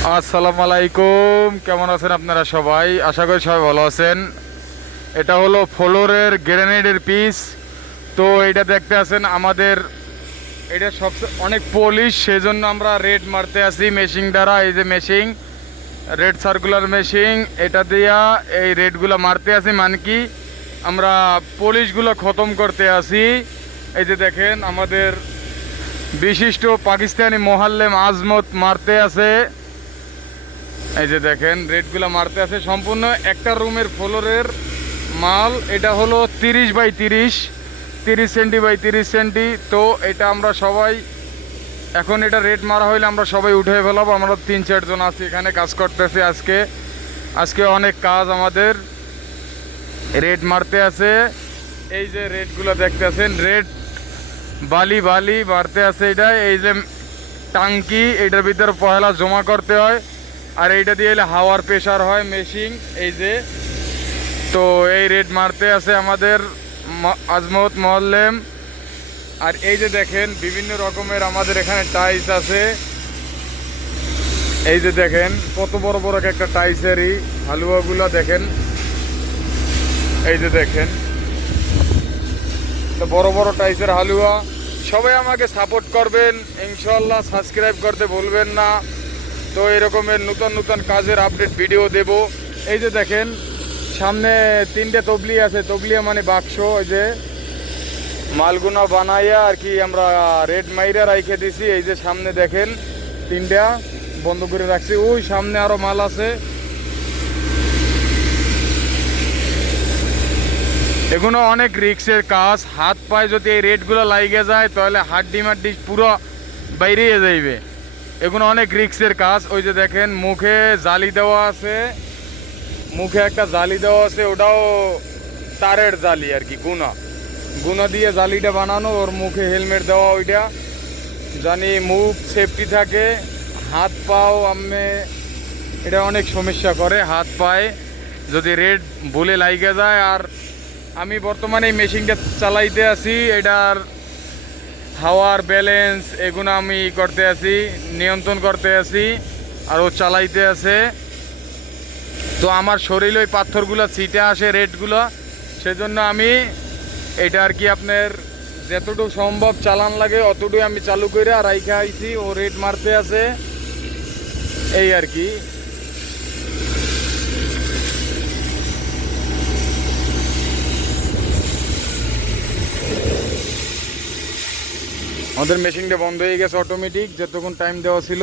আসসালামু আলাইকুম, কেমন আছেন আপনারা সবাই? আশা করি সবাই ভালো আছেন। এটা হলো ফ্লোরের গ্রেনেডের পিস। তো এটা দেখতে আছেন আমাদের, এটা সবচেয়ে অনেক পলিশ, সেজন্য আমরা রেড মারতে আসি মেশিন দ্বারা। এই যে মেশিন, রেড সার্কুলার মেশিন, এটা দিয়া এই রেডগুলো মারতে আসি, মানে কি আমরা পলিশগুলো খতম করতে আসি। এই যে দেখেন আমাদের বিশিষ্ট পাকিস্তানি মোহাল্লেম আজমত মারতে আছে। এই যে দেখেন রেডগুলো মারতে আছে, সম্পূর্ণ একটা রুমের ফ্লোরের মাল। এটা হলো 30 বাই 30, 30 সেন্টি বাই 30 সেন্টি। তো এটা আমরা সবাই, এখন এটা রেড মারা হইলে আমরা সবাই উঠে ফেলাবো। আমরা 3-4 জন আছি এখানে কাজ করতেছি। আজকে অনেক কাজ আমাদের, রেড মারতে আছে। এই যে রেডগুলো দেখতে আছেন, রেড বালি বালি মারতে আছে। এটা এই যে টাঙ্কি, এটার ভিতরে পয়লা জমা করতে হয়, আর এইটা দিয়ে এলে হাওয়ার প্রেশার হয় মেশিন। এই যে, তো এই রেড মারতে আছে আমাদের আজমত মোয়াল্লেম। আর এই যে দেখেন বিভিন্ন রকমের আমাদের এখানে টাইলস আছে। এই যে দেখেন কত বড় বড় একটা টাইলসেরই হালুয়াগুলো দেখেন। এই যে দেখেন তো বড় বড় টাইলসের হালুয়া। সবাই আমাকে সাপোর্ট করবেন ইনশাল্লাহ, সাবস্ক্রাইব করতে ভুলবেন না। তো এরকমের নতুন নতুন কাজের আপডেট ভিডিও দেব। এই যে দেখেন সামনে 3টে তবলি আছে, তবলিয়া মানে বাক্স। ওই যে মালগুনা বানাইয়া আর কি আমরা রেড মাইরা রাইখে দিছি। এই যে সামনে দেখেন 3টা বন্ধ করে রাখছি, ওই সামনে আরো মাল আছে। এগুলো অনেক রিক্সের কাজ, হাত পায়ে যদি এই রেডগুলো লাইগে যায় তাহলে হাড্ডি মাড্ডি পুরো বাইরে যাইবে। এগুলো অনেক রিক্সের কাজ। ওই যে দেখেন মুখে জালি দেওয়া আছে, মুখে একটা জালি দেওয়া আছে, ওটাও তারের জালি আর কি, গুনা গুনা দিয়ে জালিটা বানানো। ওর মুখে হেলমেট দেওয়া, ওইটা জানি মুখ সেফটি থাকে। হাত পাও আমি, এটা অনেক সমস্যা করে হাত পায়ে যদি রেড বলে লাইগে যায়। আর আমি বর্তমানে এই মেশিনটা চালাইতে আছি, এটার হাওয়ার ব্যালেন্স এগুলো আমি করতে আছি, নিয়ন্ত্রণ করতে আছি, আর ও চালাইতে আছে। তো আমার শরীরে ওই পাথরগুলো ছিটে আসে রেডগুলো, সেজন্য আমি এটা আর কি আপনার যতটুকু সম্ভব চালান লাগে অতটুকু আমি চালু করে রাইখা আইছি। ও রেড মারতে আছে এই আর কি। আমাদের মেশিনটা বন্ধ হয়ে গেছে অটোমেটিক, যতক্ষণ টাইম দেওয়া ছিল।